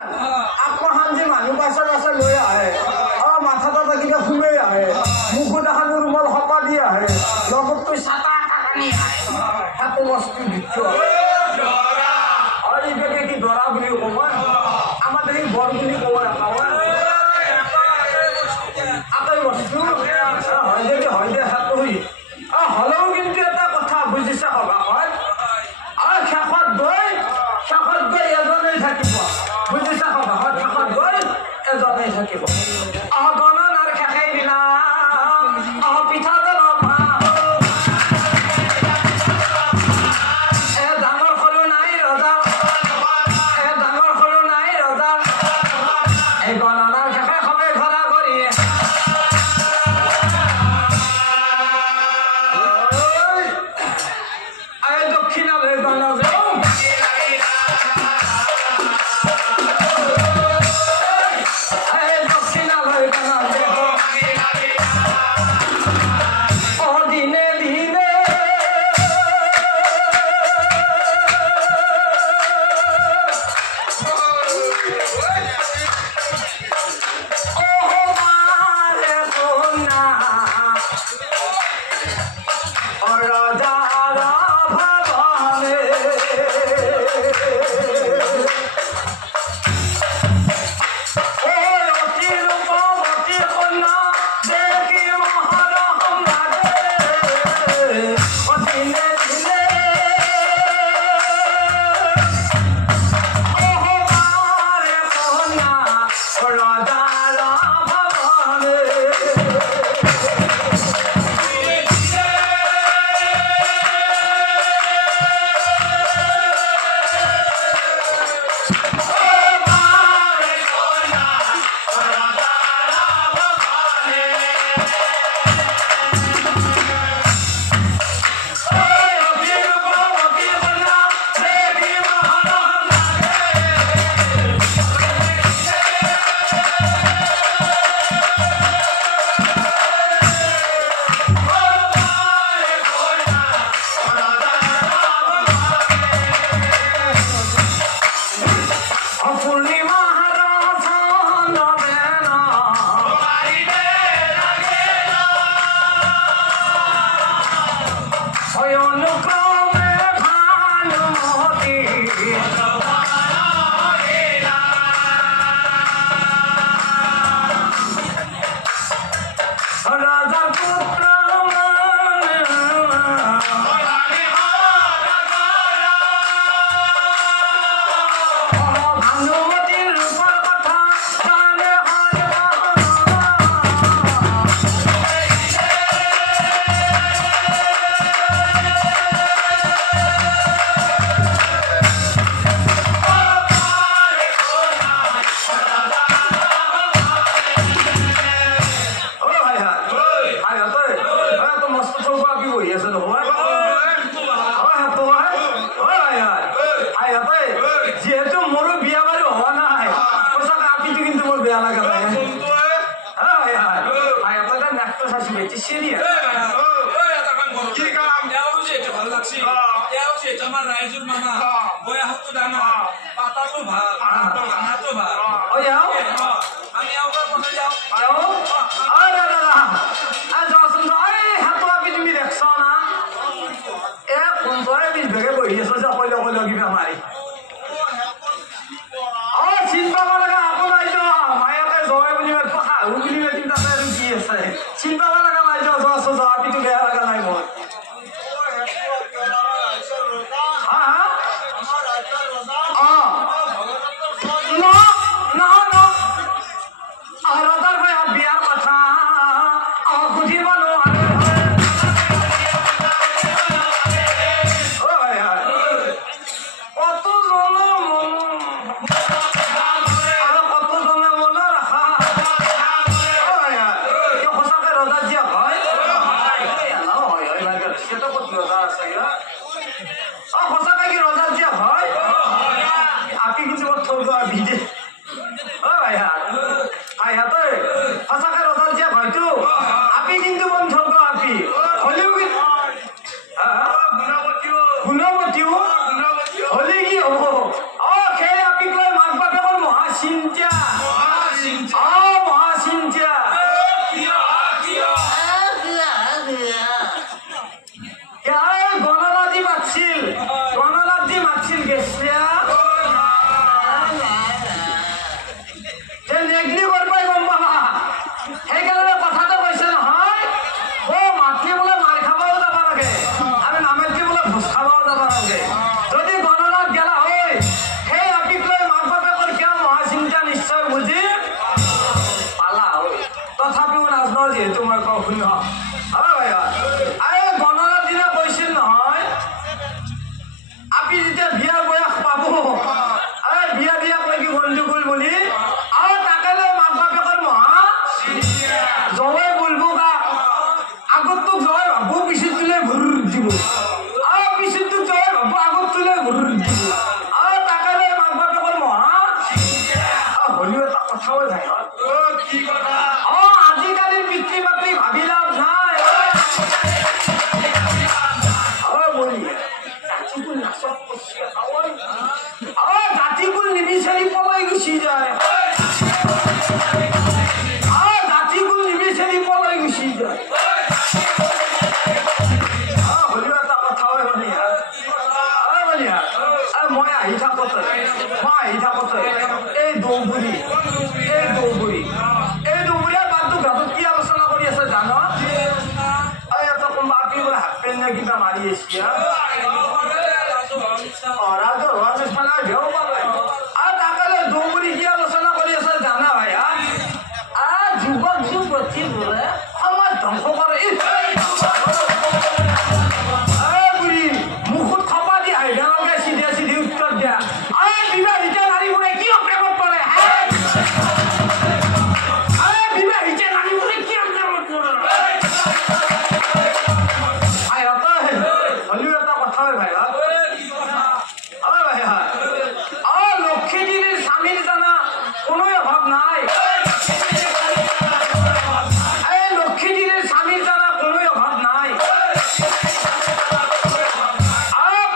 আকমাখান যে মানুহ পাছে পাছে লৈ আহে মাথাটা কিবা ফুলে আহে মুখত এখন ৰুমাল সপা দি আহে লগত তই চাটা টানি আহে সেইটো বস্তু দিচ্ছ আৰু এইভাগে কি দৰা বুলি ক'ব আমাৰ দেখি বৰ বুলি ক'ব আটাই বস্তু হয় যদি হয় দে সেইটো হ'লেও কিন্তু এটা কথা বুজিছা সভাখন আৰু শেষত গৈ এজনেই থাকিব বুজিছা সভাখন শেষত গৈ এজনেই থাকিব গণনাৰ শেষেই দিনা পিঠা ডাঙৰ সৰু নাই ৰজা ডাঙৰ সৰু নাই ৰজা এই গণনাৰ শেষে সবে ঘৰা কৰি দক্ষিণালৈ গণনা যিহেতু মোৰো বিয়া বাৰু হোৱা নাই সঁচাকে আপিটো কিন্তু মোৰ বেয়া লগা নাই নাকটো চাইছো বেছি চিৰিয়াছ আমাৰ ৰাইজৰ মানা বয়াহতো দানা পাতাটো ভাল খানাটো ভাল আমি কথা যাওঁ তুমি দেখছ না পোন্ধৰে বিশ ভাগে বহি আছো যে অকলে অকলে কিবা মাৰি চিন পাব লগা আপোনাৰ মায়াকে জয় বুলি শাহু বুলি চিন্তাতে কি আছে চিন পাব লগা নাই আপিটো বেয়া লগা নাই মই যিহেতু মই কওঁ শুন গণনাৰ দিনা কৈছিল নহয় আপি যেতিয়া বিয়াৰ বয়স পাব বিয়া দিয়া কৈ কি গণ্ডগোল বুলি আৰু তাকে লৈ মাক বাপেকৰ মহা জয় বলবো কা আগত তোক জয় ভাবো পিছত তোলে ঘূৰ দিব আৰু পিছত তোক জয় ভাবো আগত তোলে ঘূৰ দিব আৰু তাকে লৈ মাক বাপেকৰ মহা হলিও এটা কথাও যায় কি কথা আজিকালিৰ পিতৃ মাতৃ ভাবি লাভ নাই বলি জাতিকুল নাচক জাতিকুল নিবিচাৰি পলাই গুচি যায় জাতিকুল নিবিচাৰি পলাই গুচি যায় হলিও এটা কথা হয় মই আহি থাকোঁতে এই দৌবুৰী বাটটো ঘাটত কি আলোচনা কৰি আছে জান কোনোবা আপি বোলে হাফ পেণ্ট নে কিবা মাৰি আহিছে ৰাজৰ হোৱা নিচিনা ভেও পালে আৰু তাকে দৌবুৰী কি আলোচনা কৰি আছে জানা ভাই যুৱক যুৱতী বোলে সমাজ ধ্বংস কৰে মুখত খপা দি হাইডালকে চিধি উত্তৰ দিয়া বিবাহিত নাৰীবোৰে কিয় প্ৰেমত পৰে বিবাহিত নাৰীবোৰে কিয় প্ৰেমত পৰে হলিও এটা কথা হয় ভাই লক্ষ্মীদেৱীৰ স্বামীৰ জানা কোনো অভাৱ নাই লক্ষ্মীদেৱীৰ স্বামীৰ জানা কোনো অভাৱ নাই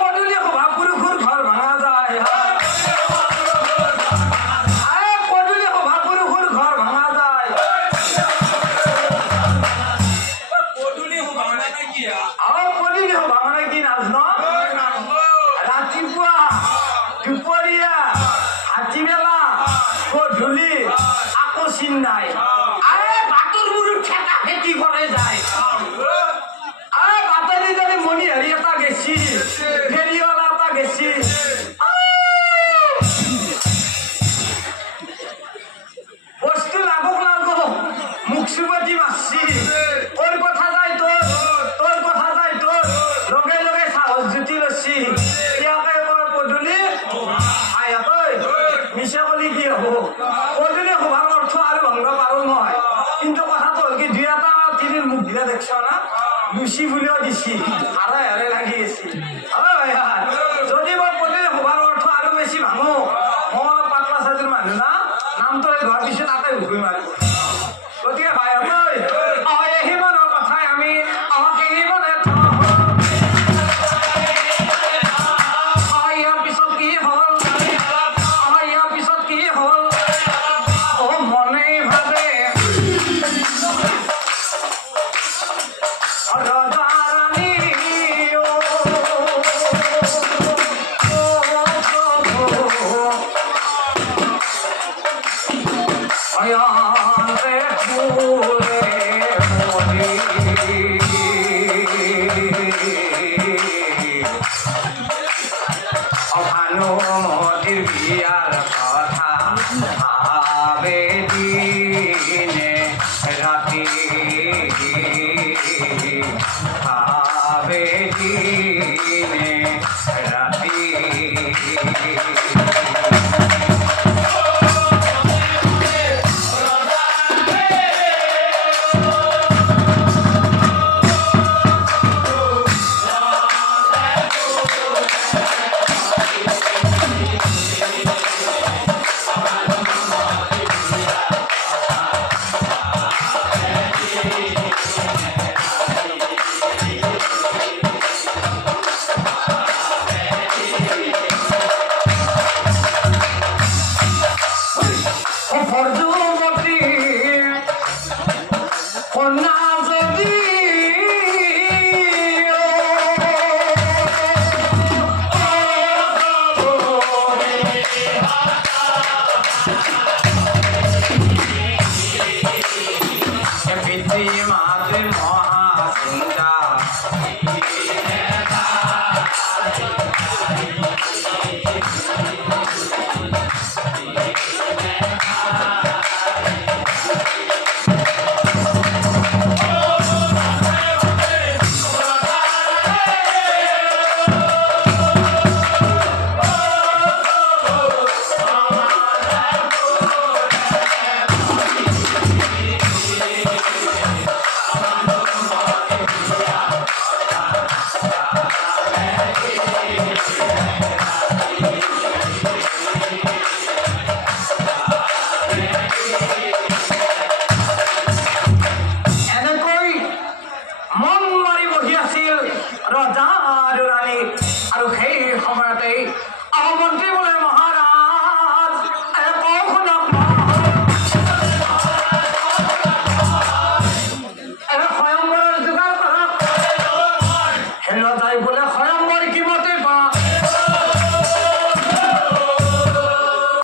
পদূলি সভা পুৰুষৰ ঘৰ ভাঙা যায় পদূলি সভা পুৰুষৰ ঘৰ ভাঙা যায় পদূলি সভা মানে কি নাজান ৰাতিপুৱা দুপৰীয়া হাতীমেলা গধূলি আকৌ চিন নাই বাটৰ মূৰত ঠেকা খেতি কৰে যায় বাটেদি যদি মণিহাৰী এটা গেছি ফেৰিৱালা এটা গেছি বস্তু লাগক মুখ চুবতি মাৰছি তোৰ কথা যায় তোৰ কথা যায় তোৰ লগে লগে সাহস জুতি লৈছি ইয়াকে পদূলি মিছা কলি কি হব পদূলি সভাৰ অৰ্থ আৰু ভংগ পাৰো মই কিন্তু কথাটো হ'ল কি দুই এটা তিনিৰ মুখ দিলে দেখছ না লুচি বুলিও দিছি হাৰে হাৰে লাগি আছে যদি মই পদূলি সভাৰ অৰ্থ আৰু বেছি ভাঙো মই অলপ পাতলা চাইজৰ মানুহ না নামটো ঘৰ পিছত তাতে ঘুৰি মাৰিব গতিকে ভাই সিমানৰ কথাই আমি কিনিবলে ইয়াৰ পিছত কি হ'ল মনে ভাবে ৰজাৰাণী ভানুমতিৰ বিয়াৰ কথা ভাবে দিনে ৰাতি ভাবে দিনে ৰাতি মাৰি বহি আছিল ৰজা আৰু ৰাণী আৰু সেই সময়তে মন্ত্ৰী বোলে মহাৰাজ শুনক স্বয়ংবৰৰ যোগাৰ কৰক সেই ৰজাই বোলে